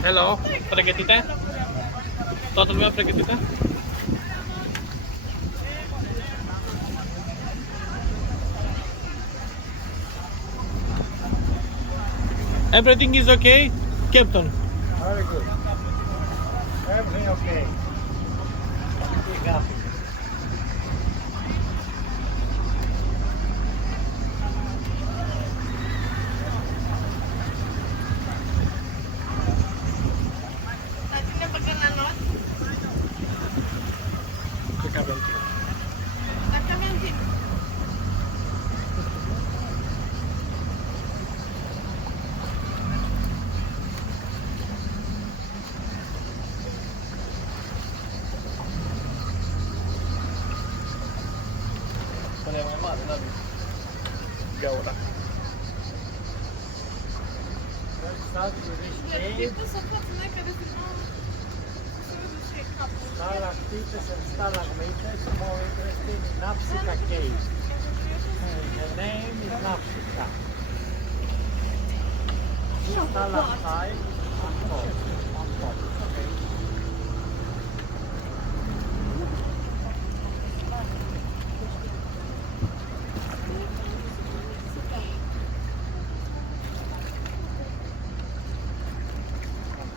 Hello, Pragatita? Total mo Pragatita? Everything is okay, Captain? Very good. Everything okay. Be happy. Gaura. Let's start with this cave. Stalactites and stalagmites, more interesting, Napsika cave. The name is Napsika. Stalactite on top. On top. Okay.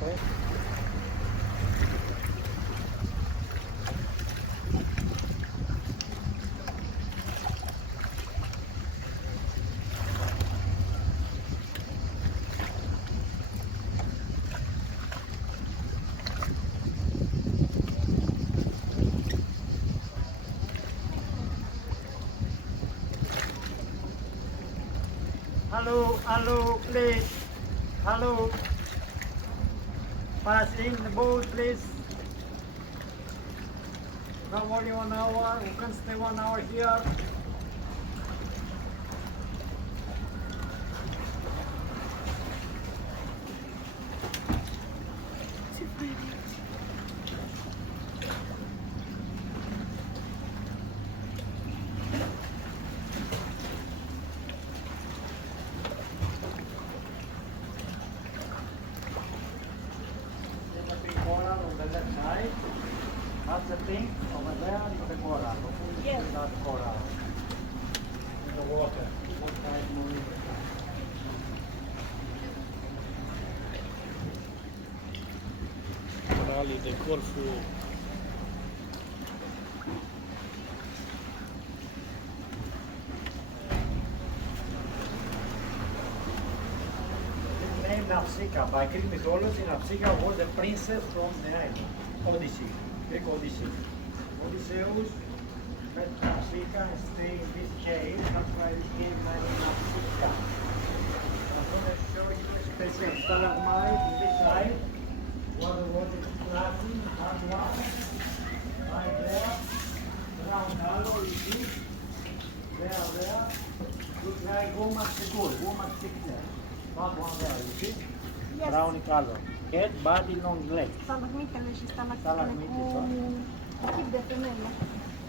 Okay. Hello, please. Hello. Pass in the boat, please. Come only 1 hour. We can stay 1 hour here. There's a big coral on the left side. That's the thing over there is the coral. Yes. That coral. In the water. One side moving. Corali de Corfu. His name Napsika. By Greek mythology, Napsika was a princess from the island. Odyssey. Greek Odyssey. Odysseus met Napsika and stayed in this cave. That's why this cave name is Napsika. I'm going to show you a special stalagmite on this side. Where the water is flashing. That one. Right there. Round hollow, you see. There. Looks like woman secure, woman sickness. That one there, you see? Yes. Brown color. Head, body, long legs. Stalagmitele și stalactitele Stalagmite, cu chip de femeie.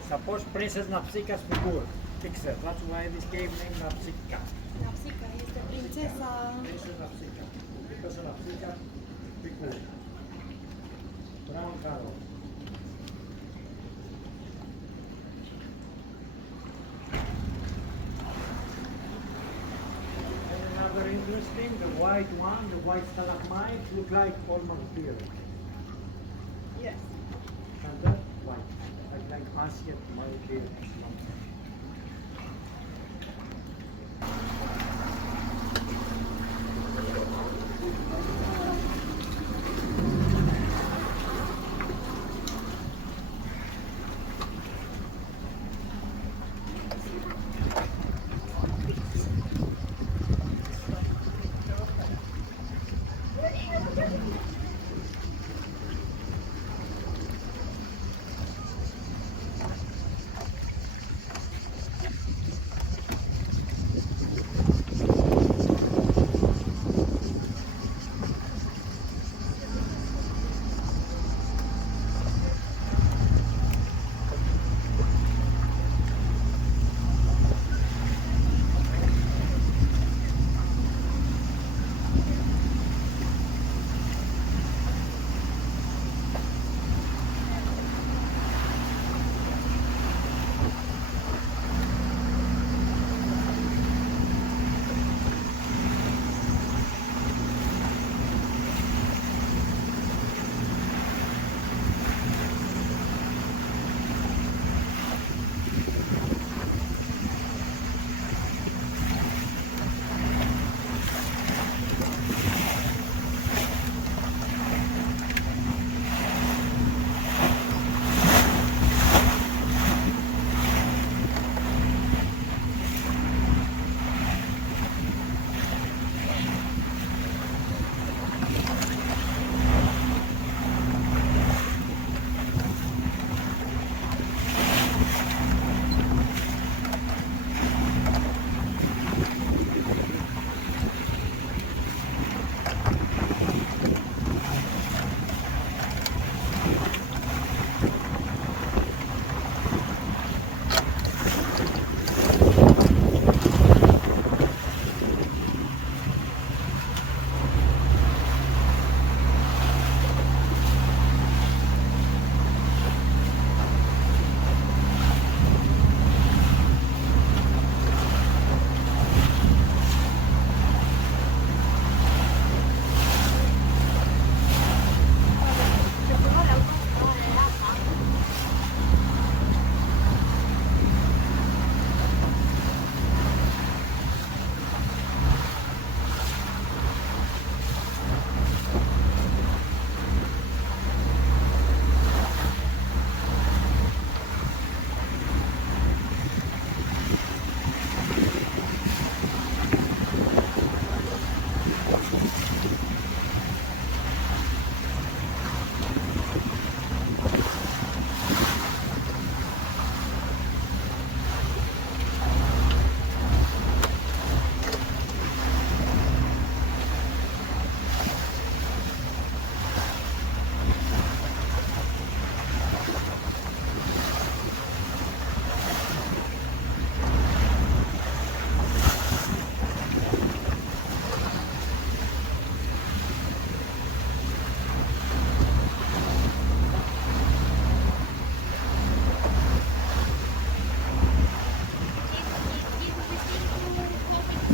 Suppose Princess Napsika's figure. Fixer. That's why this cave named Napsika. Napsica este prințesa. Princess Napsika. Because of Napsika figure. Brown color. And another interesting, the white one, the white stalagmite, look like almost here. Yes. And that white, like Asian white here.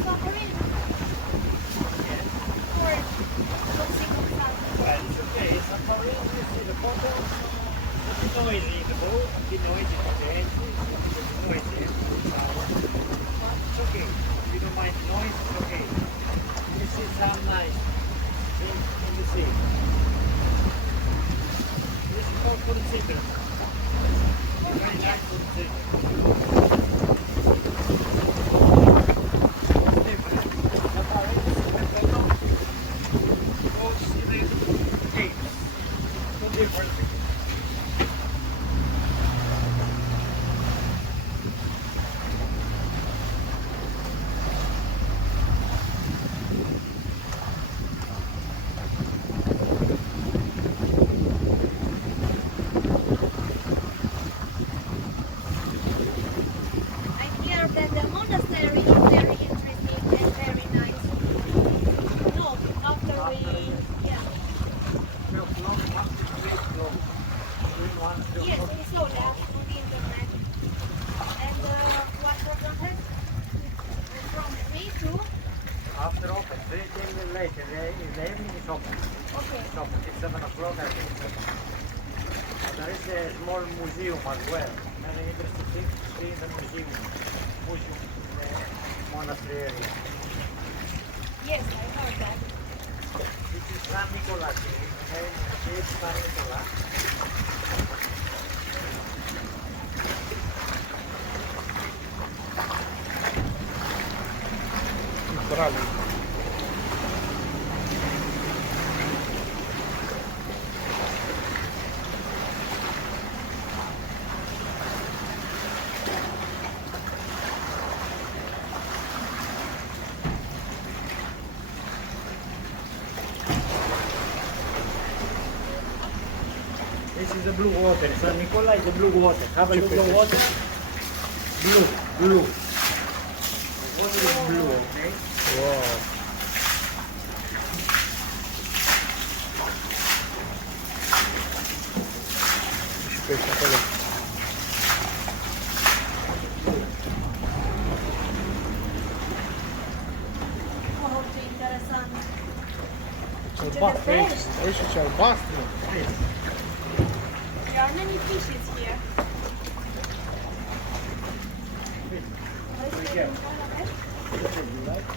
submarine Yes. or boxing of that? Well, it's okay. Submarine, you see the bottom. It's a bit noisy in the boat, a bit noisy for the engine, a bit noisy. But it's okay. If you don't mind noise, it's okay. You see some nice things in the sea. This is more for the seabird. Very nice for the seabird. What's different? Submarine is the bottom. Goes in the cape. No difference. I hear that the monastery is very interesting and very nice. No, after we, yeah. Yes, we saw that on the internet. And what program has? From 3 to? After open, 3 till later, in the evening is open. Okay. It's open till 7 o'clock, I think it's open. But there is a small museum as well. Very interesting thing to see in the museum. Museum in the monastery area. Yes, I heard that. This is San Nicolas, the name of the cave San Nicolas. Bravo. This is the blue water. San Nicola is the blue water. Have a look at the water. Blue. The water is blue, okay? Wow. Și pește acolo. Oh, ce interesant. Albastru aici. Aici ce albastru. There are many fishes here. Very careful. You like?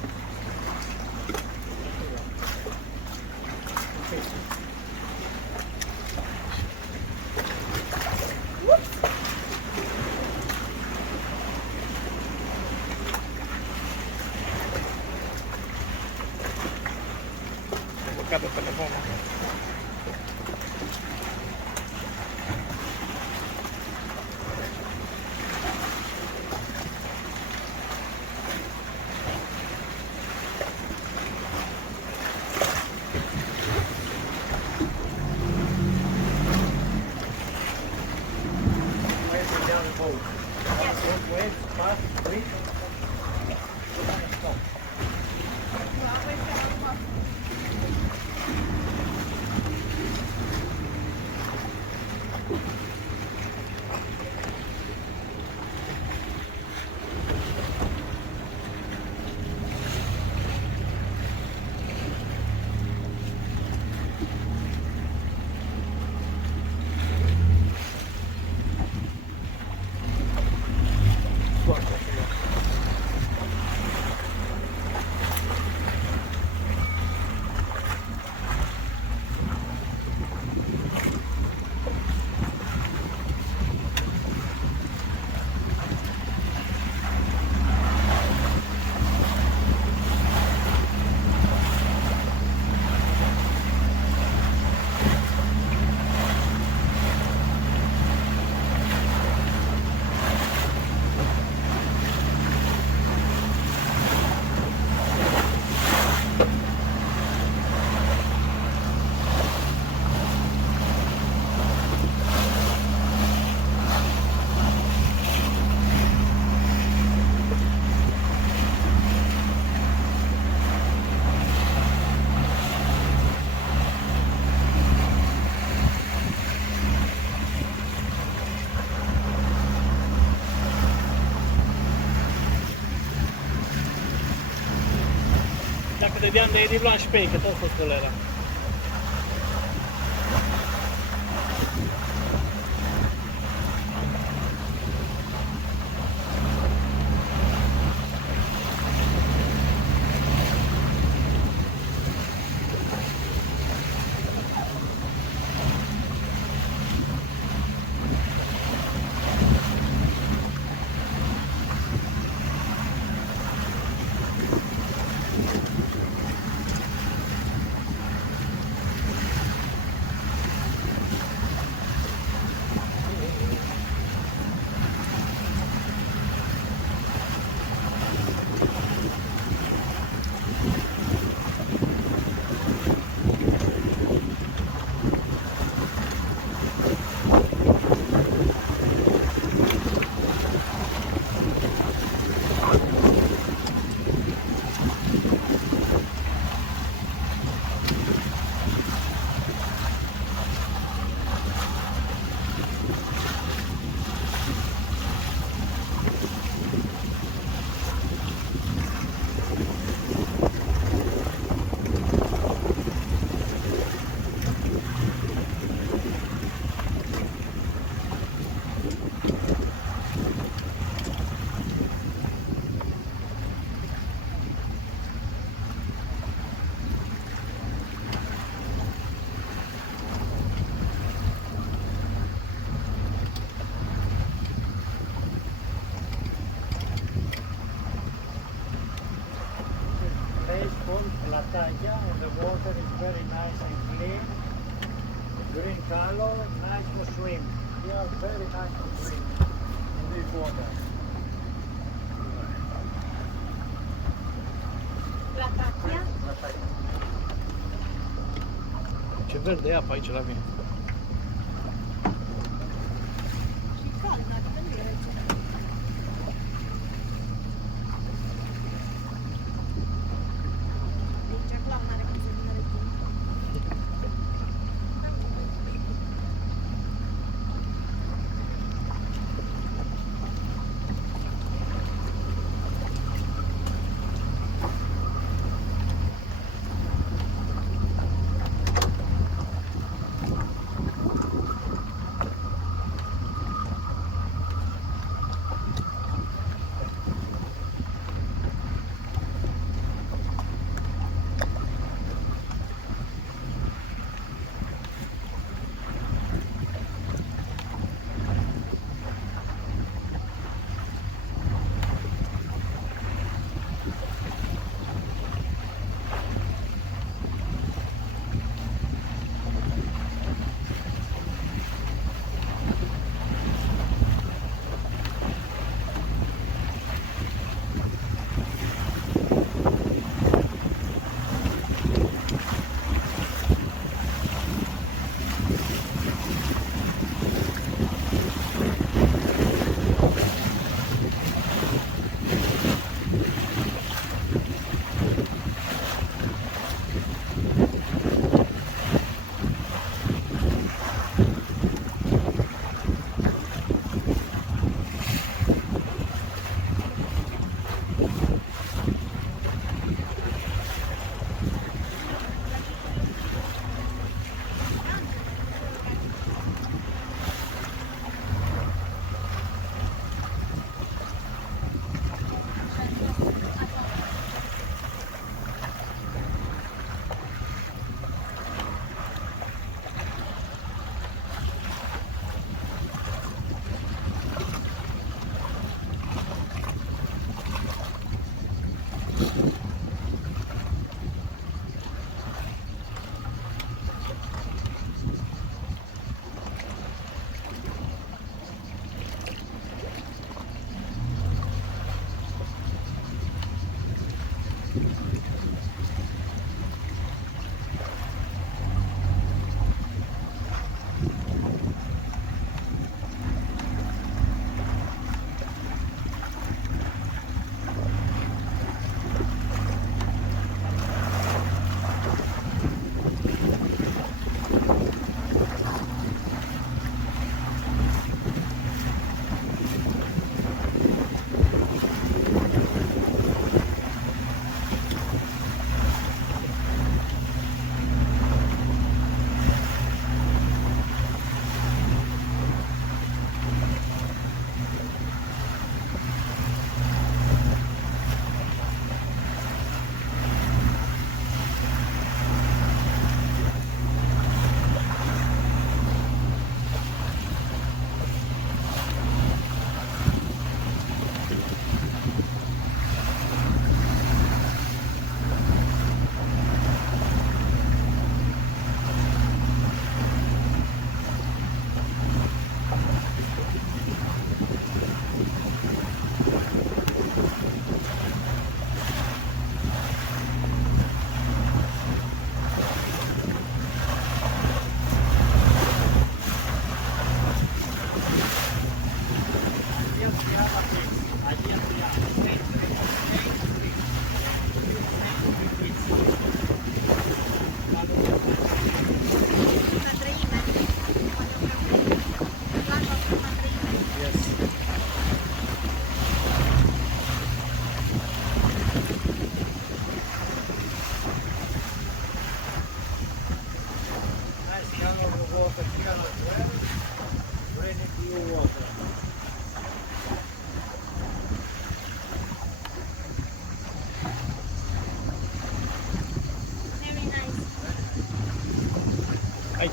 Am blocat de telefonul. Where's the down the boat? Yes. Wait, pass, wait. Stop. dacă dădeam de ei, luam și pe ei, că tot fostul era. Place called Plataya, and the water is very nice and clean. Green color, nice to swim. Yeah, very nice to swim in this water. La Tachia. Plataya. Ce verde e apa aici la mine. Și caldă, adică nu e rece. Deci acolo n-are cum să vină rechin.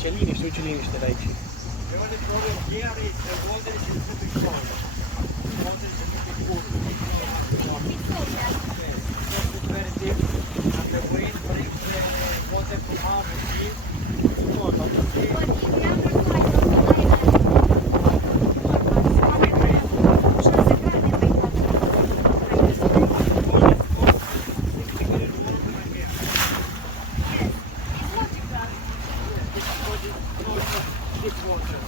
aici, liniște, uite liniște de aici. The only problem here is the water is a little bit cold. The water is a little bit cold. It's very deep and the wind brings the water from out the sea. But in the other side of the island, 6 grade mai Yes, it's logical. Deep water.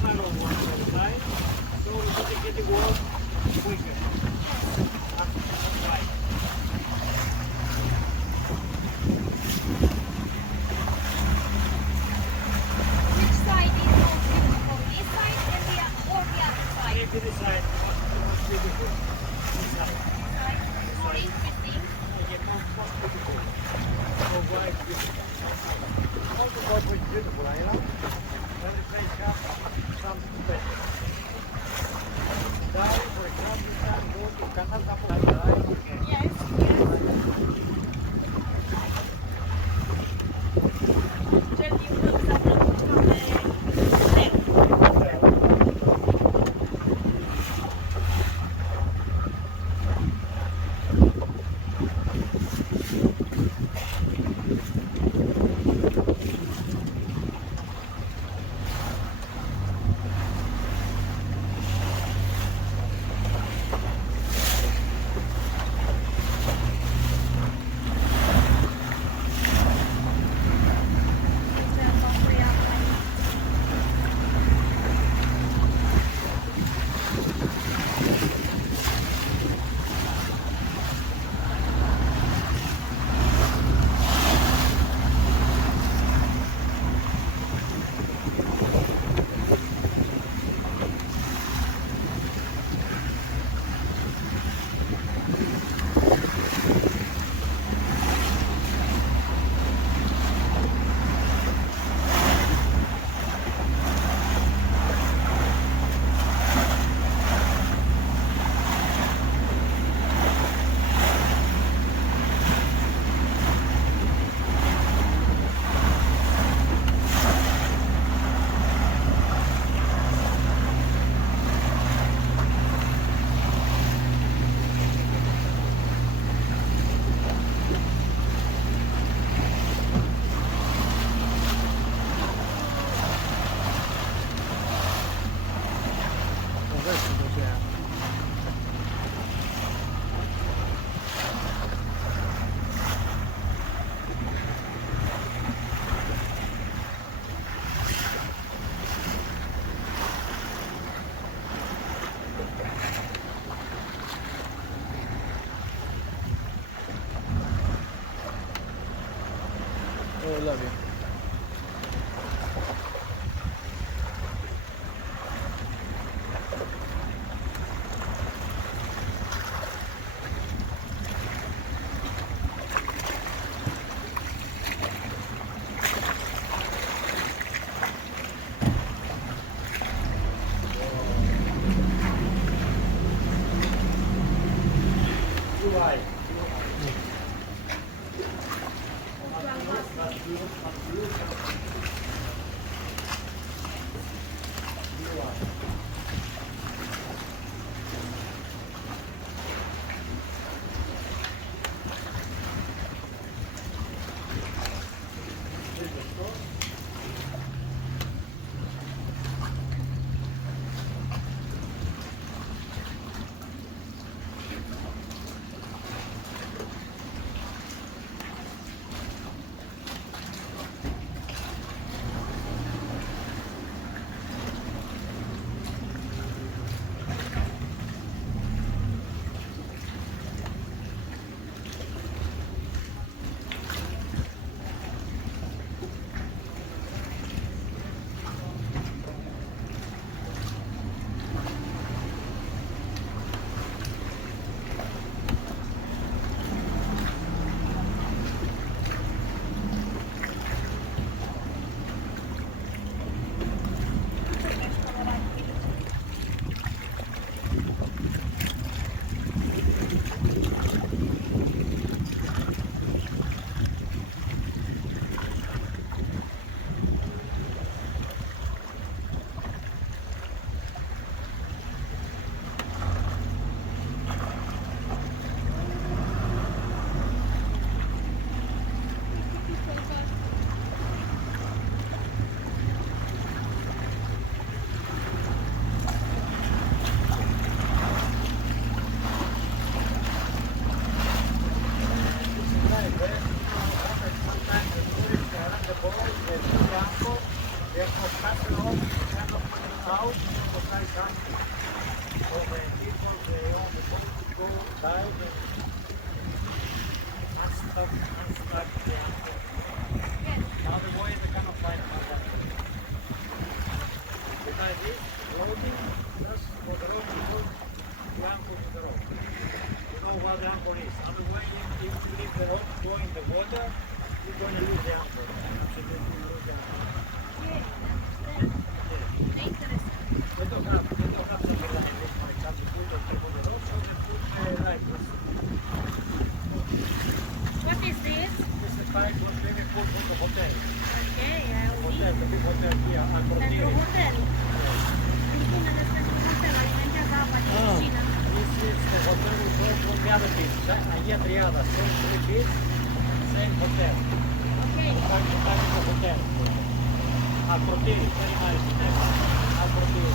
Shallow water, right? So we have to get the water quicker. Right. Which side is more beautiful? This side or the other side? Maybe this side was beautiful. This side. Side more interesting. Most beautiful. So why beautiful? Also God was beautiful, you know? Every place has something special. Down, for example, you can go to Canal Tapo. Yes, Tell you look that from the left. Oh, love you. unstuck the anchor. Yes. Otherwise, they cannot find another anchor. Besides this, loading, just for the rope, you put the anchor to the rope. You know what the anchor is. Otherwise, if you leave the rope go in the water, you're going to lose the anchor. Absolutely lose the anchor. Okay, understand. Yes. Interesting. They don't have something like this, for example, put the tip of the rope, so they put like this. What is this? This is like what they put in the hotel. Okay, I will Hotel, the big hotel here, al Pentru Cortiri. hotel. Îmi spune pentru hotel, alimentează apa din piscină. This is the hotel we bought from the other beach. Here Triada, same three beach, same hotel. Ok. Back to the hotel. Al Cortiri, very nice hotel. Al Cortiri.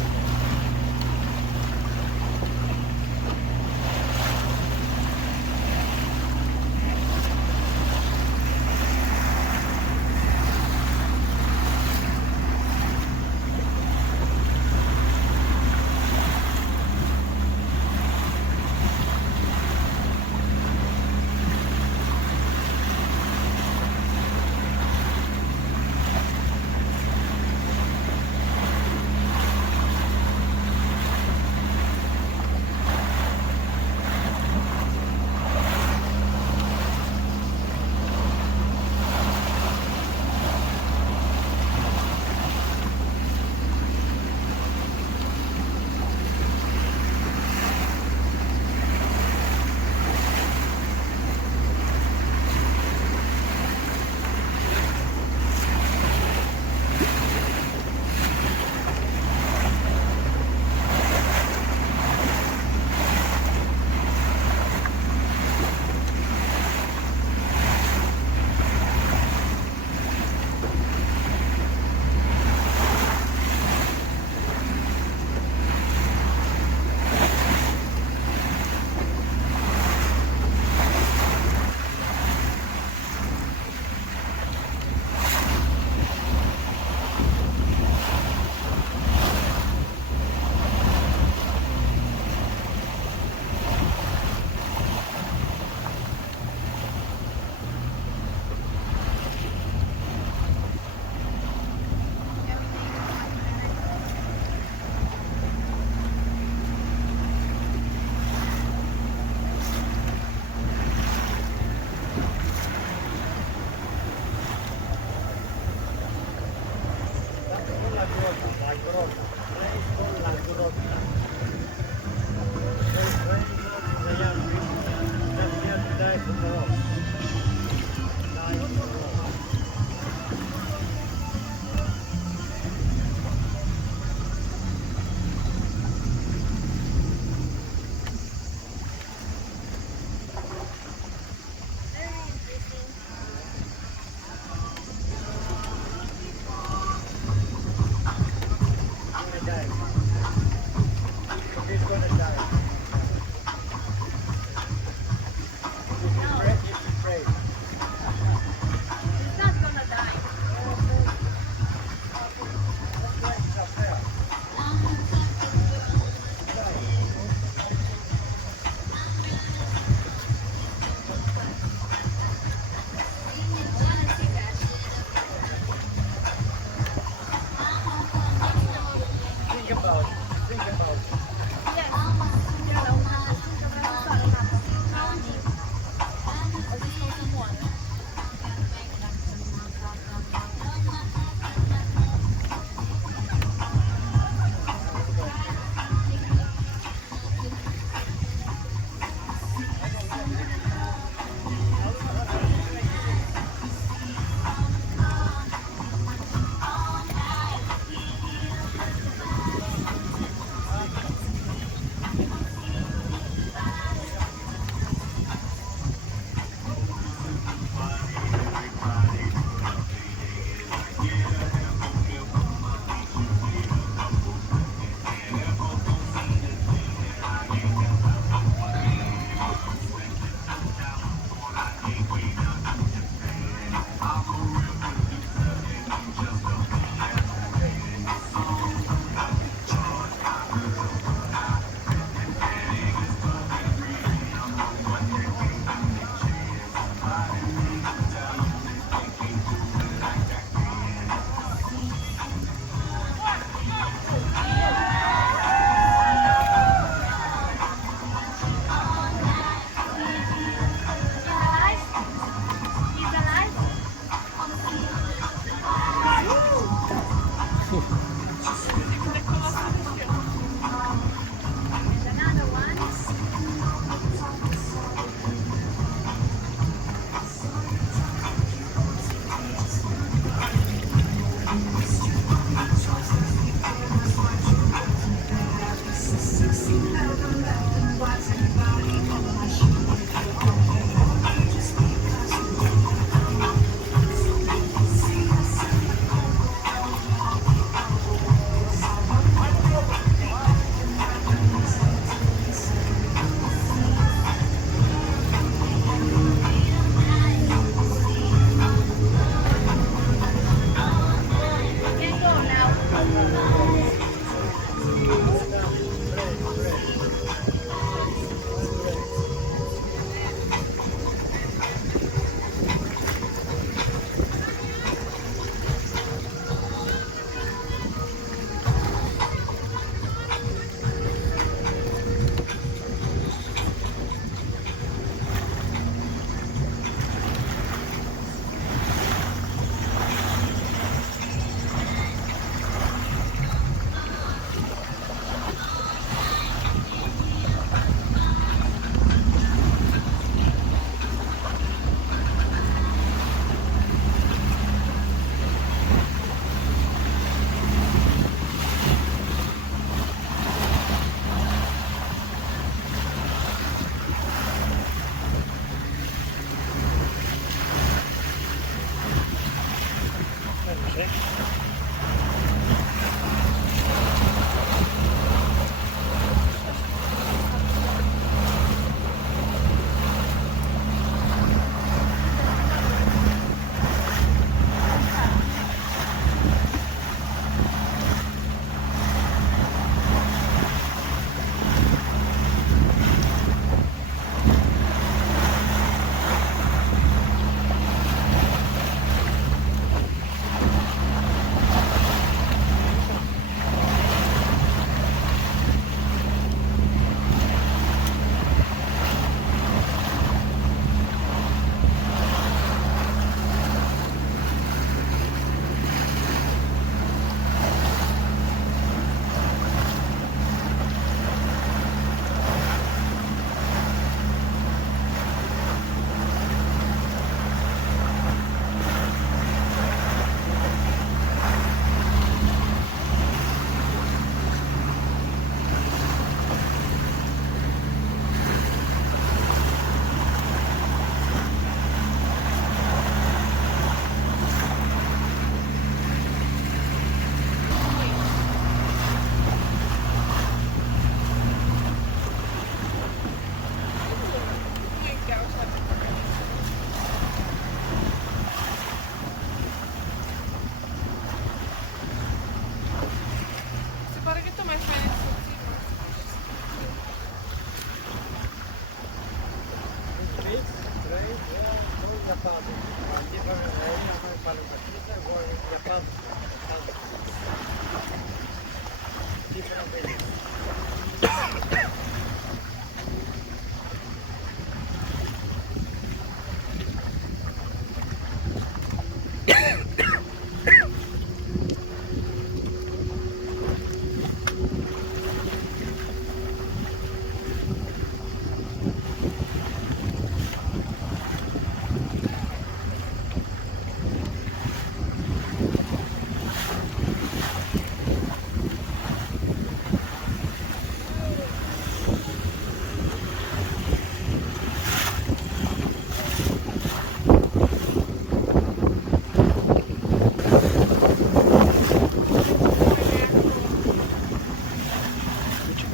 Czekaj. Se pare che tu mi fai le istruzioni.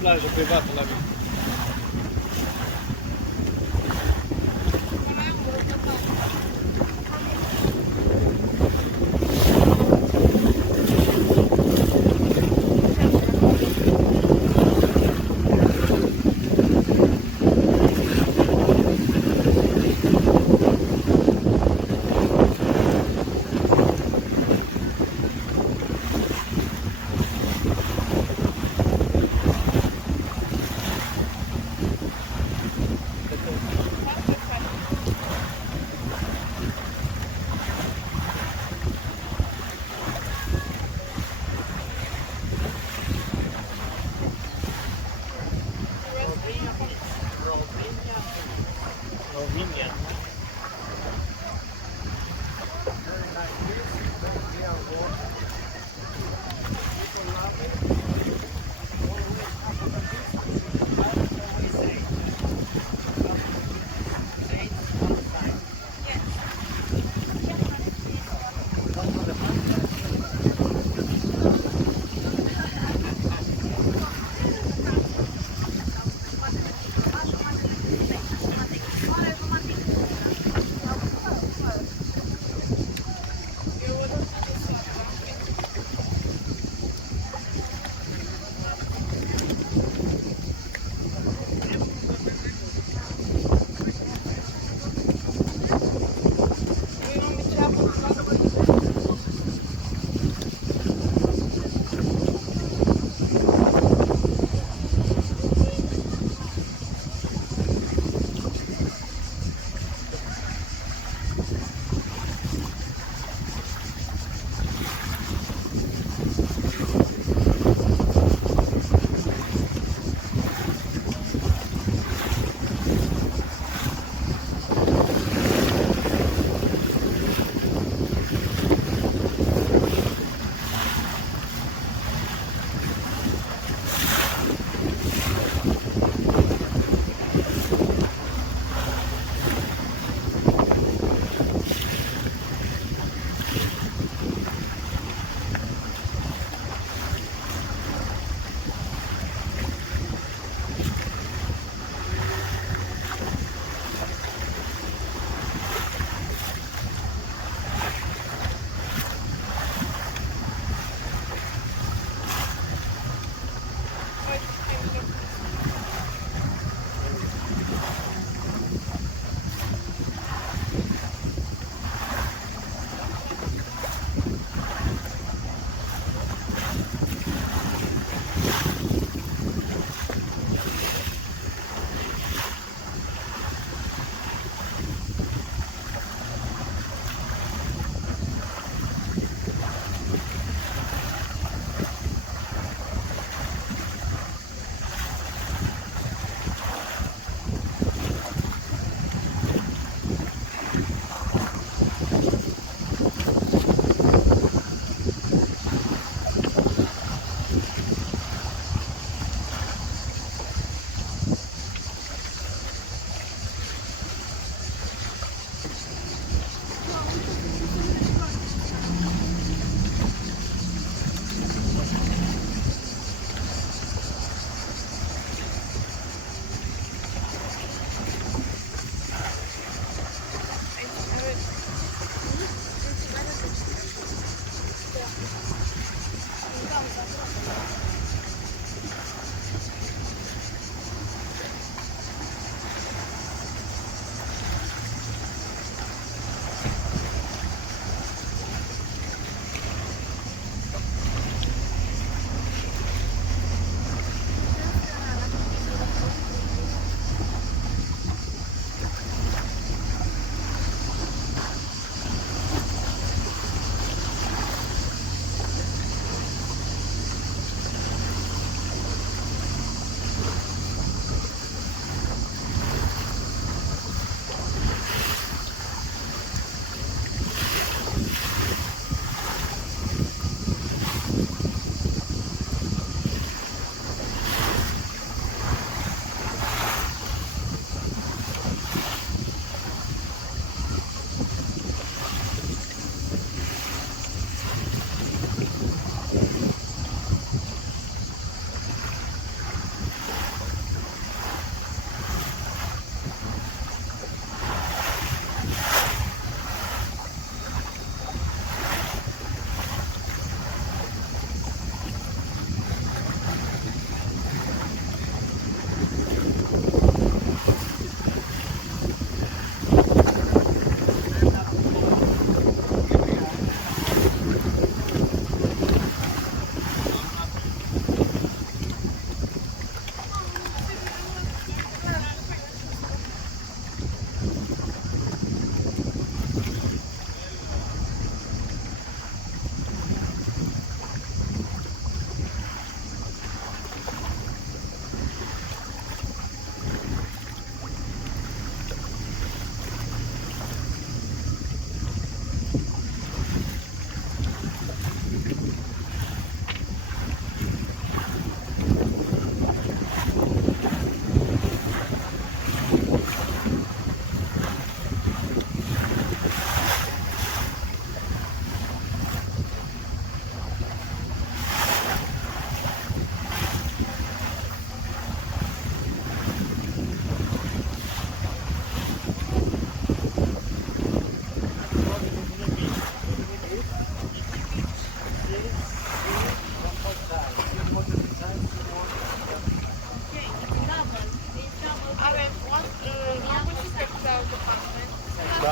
Plage privata la vita. Non è un brutto fatto. Rovinia. Da.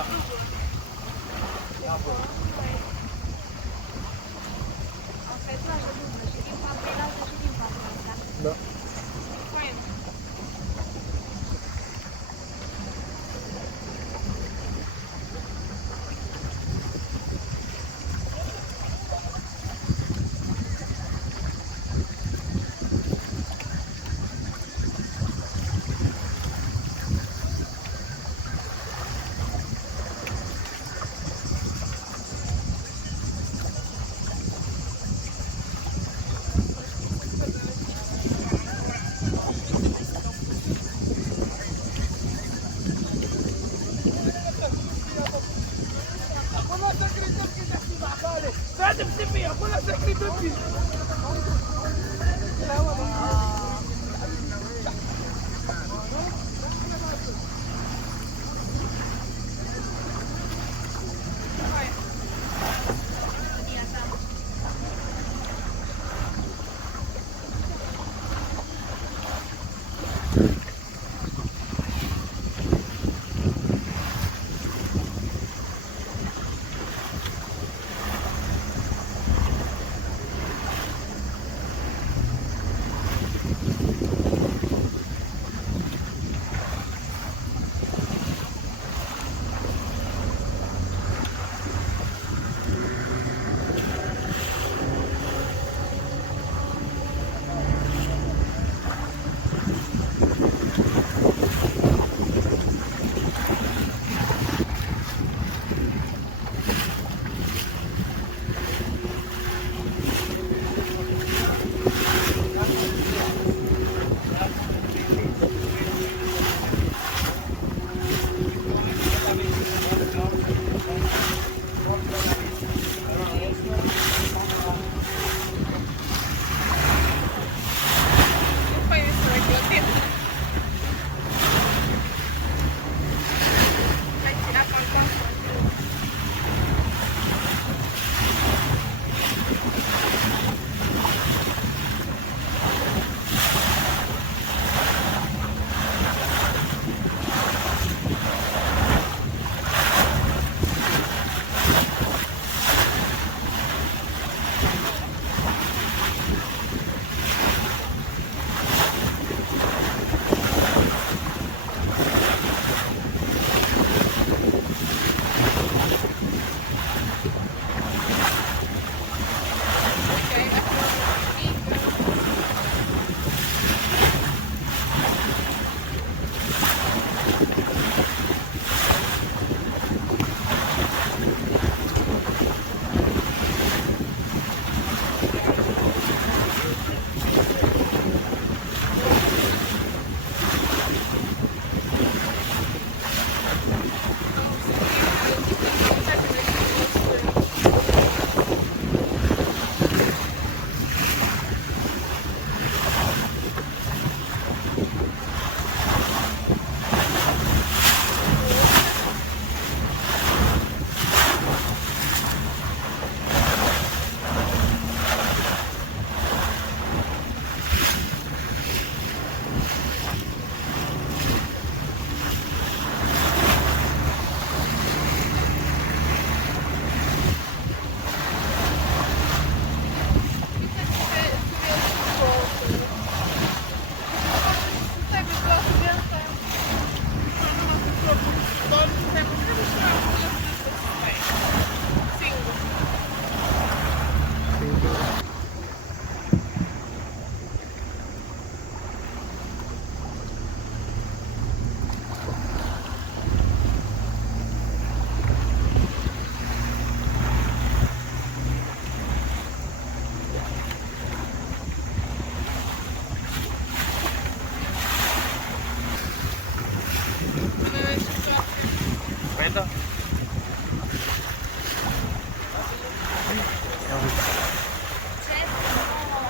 Asta e plajă bună și din Pampelază și din Pampelază. Da. Fain.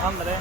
André.